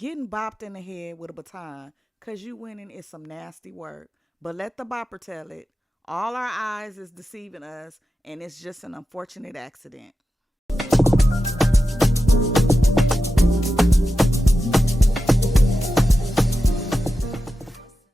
Getting bopped in the head with a baton because you winning is some nasty work. But let the bopper tell it. All our eyes is deceiving us, and it's just an unfortunate accident.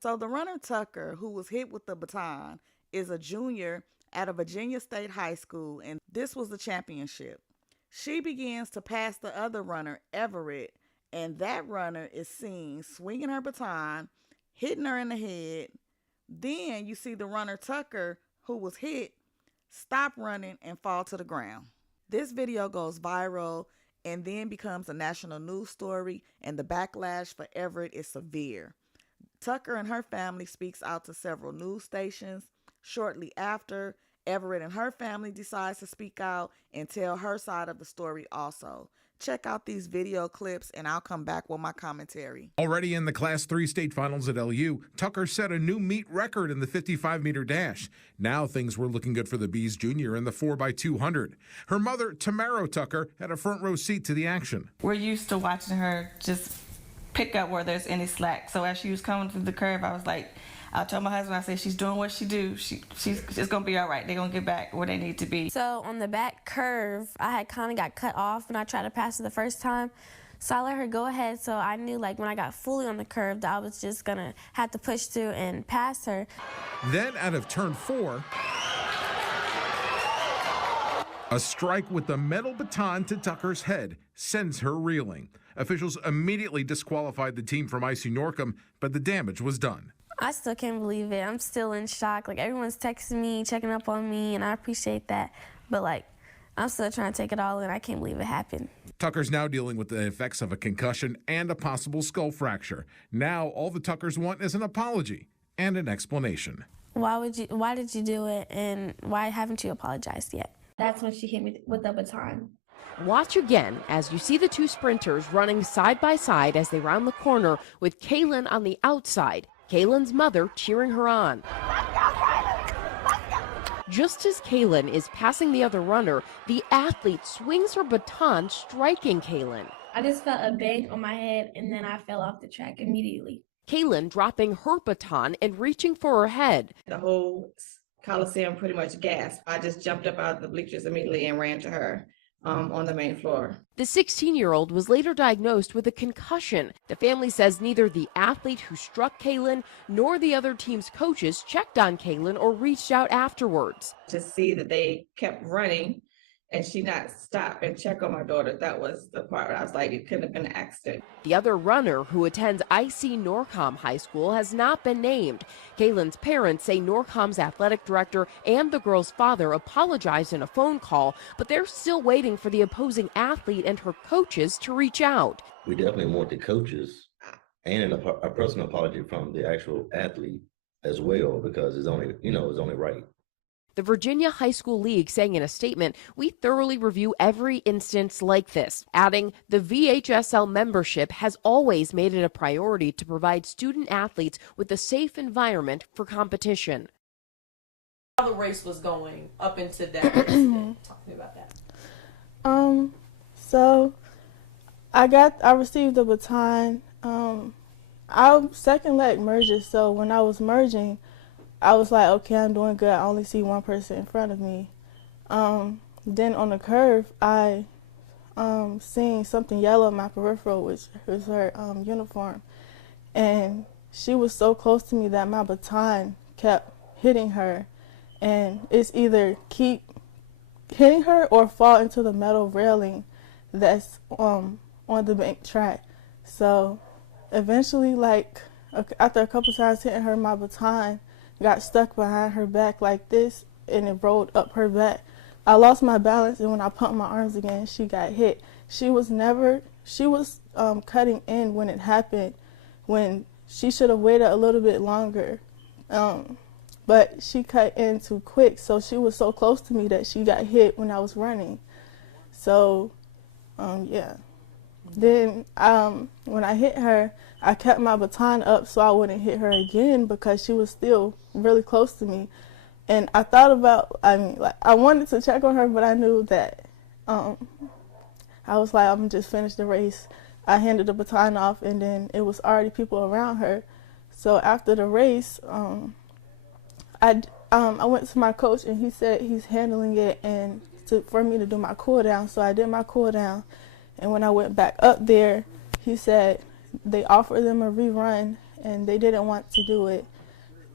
So the runner Tucker, who was hit with the baton, is a junior at a Virginia State high school, and this was the championship. She begins to pass the other runner, Everett, and that runner is seen swinging her baton, hitting her in the head. Then you see the runner Tucker, who was hit, stop running and fall to the ground. This video goes viral and then becomes a national news story, and the backlash for Everett is severe. Tucker and her family speaks out to several news stations. Shortly after, Everett and her family decides to speak out and tell her side of the story also. Check out these video clips and I'll come back with my commentary. Already in the Class 3 state finals at LU, Tucker set a new meet record in the 55-meter dash. Now things were looking good for the Bees junior in the 4x200. Her mother, Tamara Tucker, had a front row seat to the action. We're used to watching her just pick up where there's any slack. So as she was coming through the curve, I was like, I told my husband, I said, she's doing what she do. She's going to be all right. They're going to get back where they need to be. So on the back curve, I had kind of got cut off when I tried to pass it the first time. So I let her go ahead. So I knew like when I got fully on the curve that I was just going to have to push through and pass her. Then out of turn 4, a strike with the metal baton to Tucker's head sends her reeling. Officials immediately disqualified the team from IC Norcom, but the damage was done. I still can't believe it. I'm still in shock. Like, everyone's texting me, checking up on me, and I appreciate that. But, like, I'm still trying to take it all in. I can't believe it happened. Tucker's now dealing with the effects of a concussion and a possible skull fracture. Now all the Tuckers want is an apology and an explanation. Why did you do it, and why haven't you apologized yet? That's when she hit me with the baton. Watch again as you see the two sprinters running side by side as they round the corner with Kaylin on the outside. Kaylin's mother cheering her on. Just as Kaylin is passing the other runner, the athlete swings her baton, striking Kaylin. I just felt a bang on my head, and then I fell off the track immediately. Kaylin dropping her baton and reaching for her head. The whole Coliseum pretty much gasped. I just jumped up out of the bleachers immediately and ran to her on the main floor. The 16-year-old was later diagnosed with a concussion. The family says neither the athlete who struck Kaylin nor the other team's coaches checked on Kaylin or reached out afterwards. To see that they kept running and she not stop and check on my daughter, that was the part where I was like, it couldn't have been an accident. The other runner, who attends IC Norcom High School, has not been named. Kaylin's parents say Norcom's athletic director and the girl's father apologized in a phone call, but they're still waiting for the opposing athlete and her coaches to reach out. We definitely want the coaches and a personal apology from the actual athlete as well, because it's only, it's only right. The Virginia High School League saying in a statement, "We thoroughly review every instance like this," adding, "The VHSL membership has always made it a priority to provide student athletes with a safe environment for competition." How the race was going up into that incident. Talk to me about that. So I received the baton. I second leg merges, so when I was merging, I was like, okay, I'm doing good. I only see one person in front of me. Then on the curve, I seen something yellow in my peripheral, which was her uniform. And she was so close to me that my baton kept hitting her. And it's either keep hitting her or fall into the metal railing that's on the bank track. So eventually, like, after a couple times hitting her, my baton got stuck behind her back like this, and it rolled up her back. I lost my balance, and when I pumped my arms again, she got hit. She was cutting in when it happened, when she should have waited a little bit longer. But she cut in too quick, so she was so close to me that she got hit when I was running. So, yeah. Then when I hit her, I kept my baton up so I wouldn't hit her again because she was still really close to me. And I thought about, I wanted to check on her, but I knew that I was like, I'm just finish the race. I handed the baton off, and then it was already people around her. So after the race, I went to my coach, and he said he's handling it and for me to do my cool down. So I did my cool down, and when I went back up there, he said they offered them a rerun, and they didn't want to do it,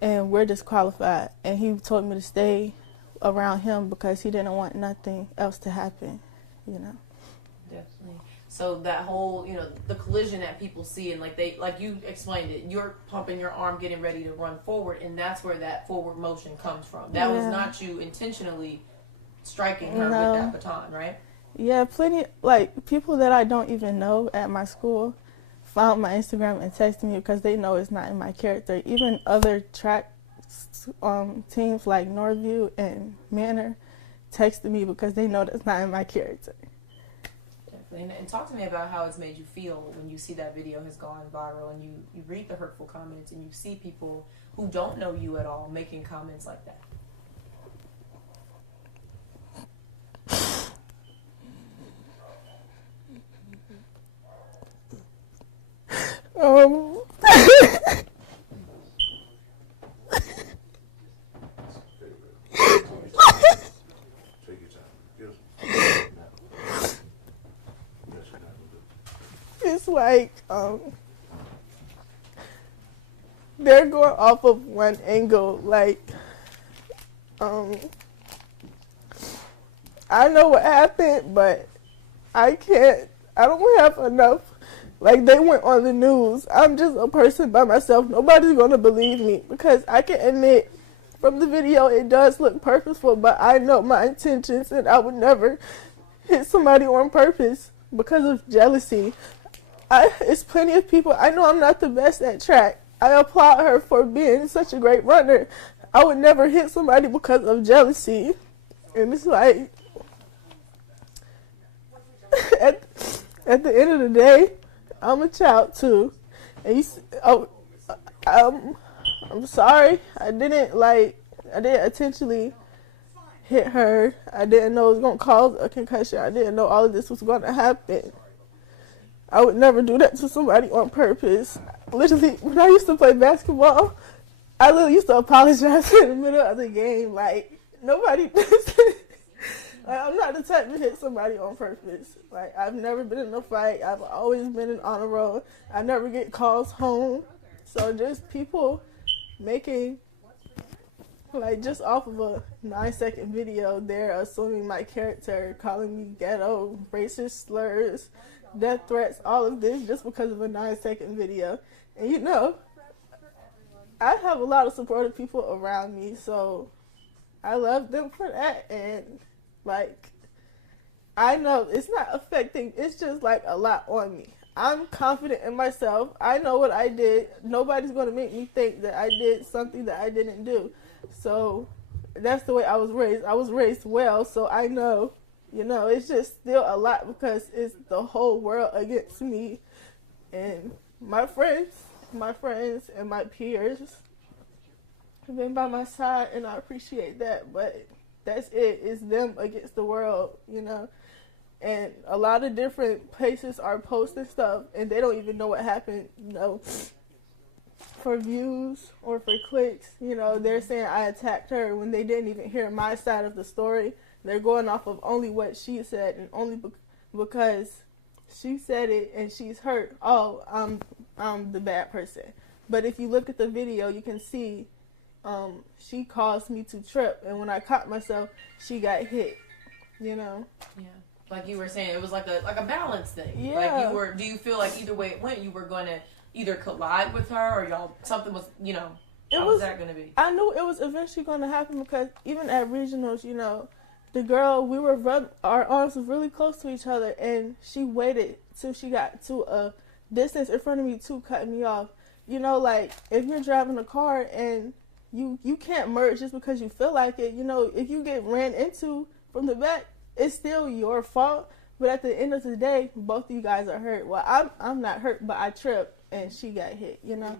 and we're disqualified. And he told me to stay around him because he didn't want nothing else to happen, you know. Definitely. So that whole, you know, the collision that people see, and like you explained it, you're pumping your arm, getting ready to run forward, and that's where that forward motion comes from. That was not you intentionally striking her with that baton, right? Yeah, plenty, like, people that I don't even know at my school found my Instagram and texted me because they know it's not in my character. Even other track teams like Northview and Manor texted me because they know that's not in my character. Definitely. And talk to me about how it's made you feel when you see that video has gone viral and you read the hurtful comments and you see people who don't know you at all making comments like that. It's like, they're going off of one angle, like, I know what happened, but I don't have enough. Like, they went on the news. I'm just a person by myself. Nobody's going to believe me because I can admit from the video it does look purposeful, but I know my intentions and I would never hit somebody on purpose because of jealousy. It's plenty of people. I know I'm not the best at track. I applaud her for being such a great runner. I would never hit somebody because of jealousy. And it's like, at the end of the day, I'm a child too. And I'm sorry. I didn't intentionally hit her. I didn't know it was going to cause a concussion. I didn't know all of this was going to happen. I would never do that to somebody on purpose. Literally, when I used to play basketball, I literally used to apologize in the middle of the game. Like, nobody does it. Like, I'm not the type to hit somebody on purpose. Like, I've never been in a fight. I've always been in on a road. I never get calls home. So just people making, like, just off of a 9-second video, they're assuming my character, calling me ghetto, racist slurs, death threats, all of this just because of a 9-second video. And you know, I have a lot of supportive people around me, so I love them for that. And like, I know it's not affecting, it's just like a lot on me. I'm confident in myself. I know what I did. Nobody's going to make me think that I did something that I didn't do. So that's the way I was raised. I was raised well, so I know. You know, it's just still a lot because it's the whole world against me. And my friends and my peers have been by my side, and I appreciate that. But that's it. It's them against the world, you know. And a lot of different places are posting stuff, and they don't even know what happened, you know, for views or for clicks. You know, they're saying I attacked her when they didn't even hear my side of the story. They're going off of only what she said, and only because she said it and she's hurt. Oh, I'm the bad person. But if you look at the video, you can see she caused me to trip, and when I caught myself, she got hit. You know. Yeah. Like you were saying, it was like a balance thing. Yeah. Like do you feel like either way it went, you were going to either collide with her or y'all, something was, you know, how was that going to be? I knew it was eventually going to happen because even at regionals, you know, the girl, our arms were really close to each other, and she waited till she got to a distance in front of me to cut me off. You know, like, if you're driving a car and you can't merge just because you feel like it, you know, if you get ran into from the back, it's still your fault. But at the end of the day, both of you guys are hurt. Well, I'm not hurt, but I tripped and she got hit, you know?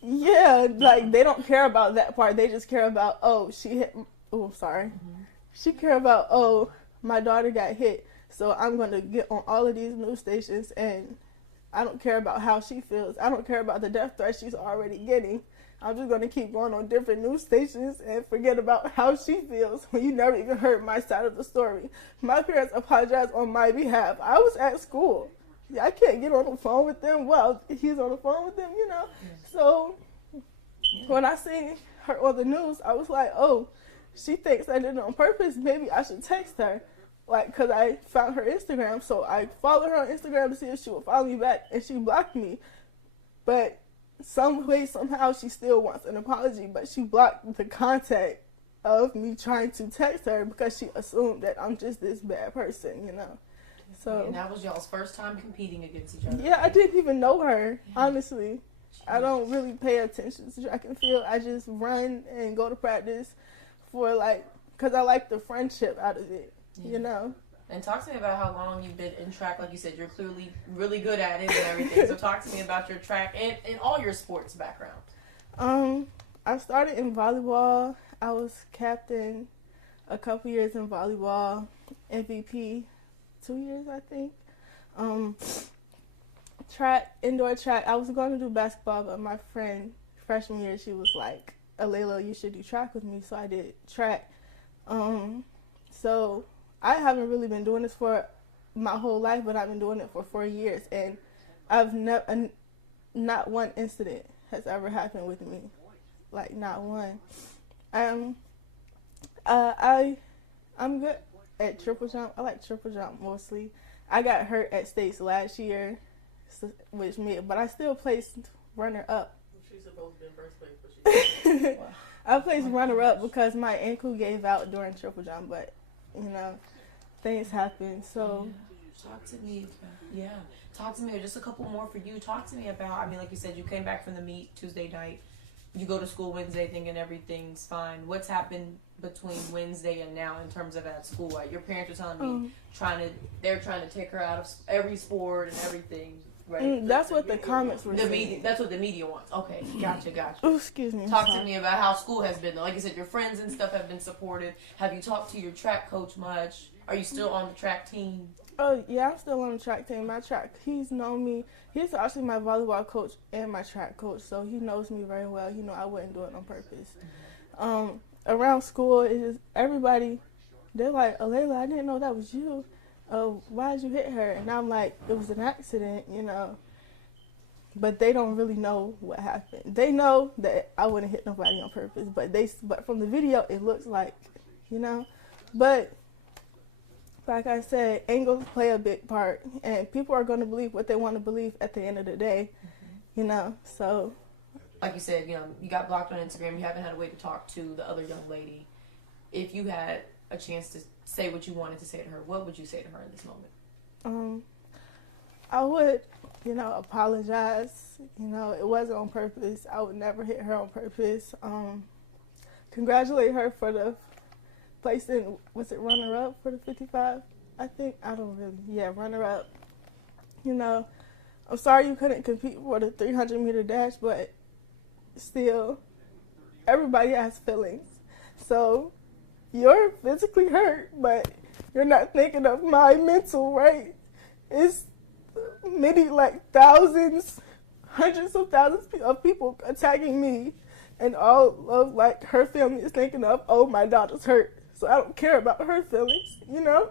Yeah, like, they don't care about that part. They just care about, oh, she hit, oh, sorry. Mm-hmm. She care about, oh, my daughter got hit. So I'm going to get on all of these news stations, and I don't care about how she feels. I don't care about the death threat she's already getting. I'm just going to keep going on different news stations and forget about how she feels when you never even heard my side of the story. My parents apologized on my behalf. I was at school. I can't get on the phone with them. Well, he's on the phone with them, you know. So when I seen her on the news, I was like, oh, she thinks I did it on purpose. Maybe I should text her. Like, because I found her Instagram. So I followed her on Instagram to see if she would follow me back, and she blocked me. But some way, somehow, she still wants an apology, but she blocked the contact of me trying to text her because she assumed that I'm just this bad person, you know. So, and that was y'all's first time competing against each other. Yeah, I didn't even know her, honestly. I don't really pay attention to track and field. I just run and go to practice for, like, because I like the friendship out of it, you know. And talk to me about how long you've been in track. Like you said, you're clearly really good at it and everything. So talk to me about your track and all your sports background. I started in volleyball. I was captain a couple years in volleyball, MVP 2 years, I think. Track, indoor track. I was going to do basketball, but my friend, freshman year, she was like, Alayla, you should do track with me. So I did track. So I haven't really been doing this for my whole life, but I've been doing it for 4 years, and I've never, not one incident has ever happened with me, like not one. I'm good at triple jump. I like triple jump mostly. I got hurt at states last year, but I still placed runner up. She's supposed to be in first place, but she's wow. I placed runner up because my ankle gave out during triple jump, but you know, things happen. So talk to me. Talk to me. Just a couple more for you. Talk to me about. I mean, like you said, you came back from the meet Tuesday night. You go to school Wednesday thinking everything's fine. What's happened between Wednesday and now in terms of at school? Like your parents are telling me they're trying to take her out of every sport and everything. Right. That's what the comments were saying. That's what the media wants. Okay, gotcha. Oh, excuse me. Talk to me about how school has been. Like you said, your friends and stuff have been supportive. Have you talked to your track coach much? Are you still on the track team? Oh, yeah, I'm still on the track team. My track, he's known me. He's actually my volleyball coach and my track coach, so he knows me very well. He know I wouldn't do it on purpose. Around school, it's just everybody, they're like, Alayla, I didn't know that was you. Why did you hit her? And I'm like, it was an accident, you know. But they don't really know what happened. They know that I wouldn't hit nobody on purpose, but from the video, it looks like, you know. But like I said, angles play a big part, and people are going to believe what they want to believe at the end of the day, you know. So, like you said, you know, you got blocked on Instagram. You haven't had a way to talk to the other young lady. If you had a chance to say what you wanted to say to her, what would you say to her in this moment? I would, you know, apologize. You know, it wasn't on purpose. I would never hit her on purpose. Congratulate her for the placing, was it runner-up for the 55? I think, I don't really, yeah, runner-up. You know, I'm sorry you couldn't compete for the 300-meter dash, but still, everybody has feelings. So, you're physically hurt, but you're not thinking of my mental, right? It's many, like, thousands, hundreds of thousands of people attacking me, and all of, like, her family is thinking of, oh, my daughter's hurt. So I don't care about her feelings, you know?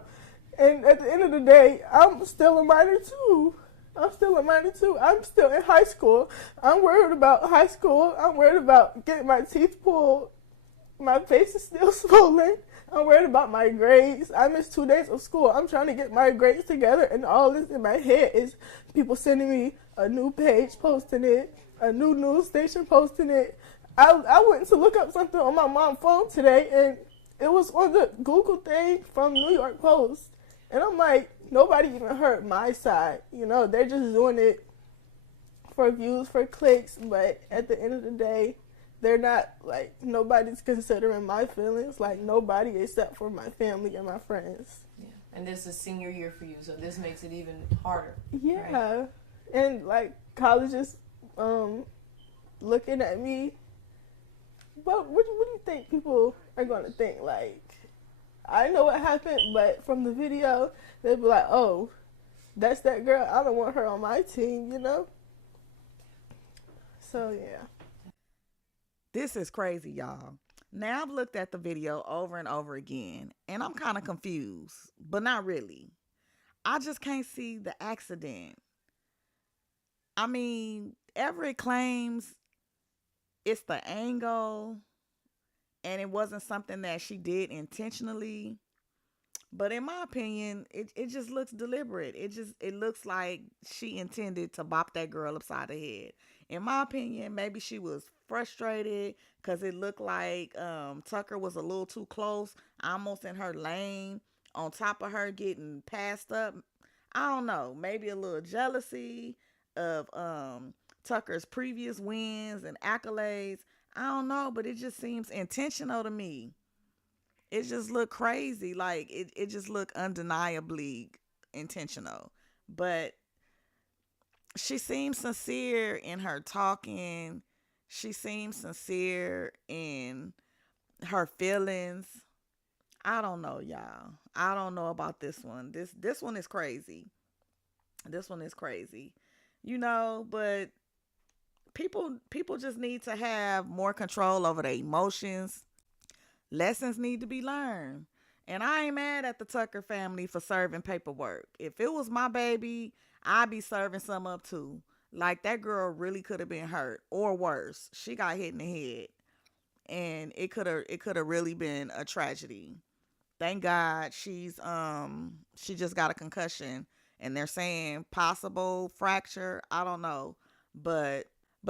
And at the end of the day, I'm still a minor too. I'm still in high school. I'm worried about high school. I'm worried about getting my teeth pulled. My face is still swollen. I'm worried about my grades. I missed 2 days of school. I'm trying to get my grades together, and all this in my head is people sending me a new page, posting it, a new news station posting it. I went to look up something on my mom's phone today, and it was on the Google thing from New York Post. And I'm like, nobody even heard my side. You know, they're just doing it for views, for clicks. But at the end of the day, they're not, like, nobody's considering my feelings. Like, nobody except for my family and my friends. Yeah. And this is senior year for you, so this makes it even harder. Yeah. Right? And, like, colleges looking at me. What do you think people are going to think? Like, I didn't know what happened, but from the video, they'd be like, oh, that's that girl. I don't want her on my team, you know? So, yeah. This is crazy, y'all. Now I've looked at the video over and over again, and I'm kind of confused, but not really. I just can't see the accident. I mean, Everett claims it's the angle and it wasn't something that she did intentionally. But in my opinion, it just looks deliberate. It looks like she intended to bop that girl upside the head. In my opinion, maybe she was frustrated because it looked like Tucker was a little too close, almost in her lane, on top of her, getting passed up. I don't know, maybe a little jealousy of Tucker's previous wins and accolades. I don't know, but it just seems intentional to me. It just looked crazy. Like, it just looked undeniably intentional. But she seems sincere in her talking. She seems sincere in her feelings. I don't know, y'all. I don't know about this one. This one is crazy. This one is crazy. You know, but people just need to have more control over their emotions. Lessons need to be learned. And I ain't mad at the Tucker family for serving paperwork. If it was my baby, I'd be serving some up too. Like, that girl really could have been hurt, or worse. She got hit in the head. And it could have really been a tragedy. Thank God she just got a concussion, and they're saying possible fracture. I don't know. But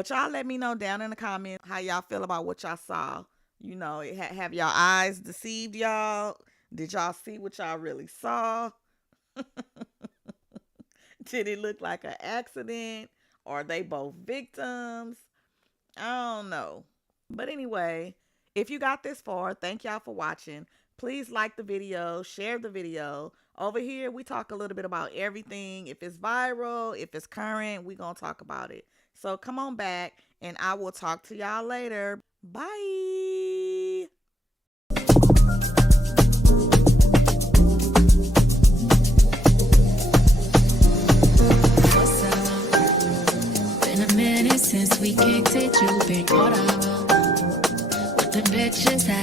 y'all let me know down in the comments how y'all feel about what y'all saw. You know, have y'all eyes deceived y'all? Did y'all see what y'all really saw? Did it look like an accident? Or are they both victims? I don't know. But anyway, if you got this far, thank y'all for watching. Please like the video, share the video. Over here, we talk a little bit about everything. If it's viral, if it's current, we're going to talk about it. So come on back, and I will talk to y'all later. Bye. What's up? Been a minute since we kicked it. You've been caught up with the bitches that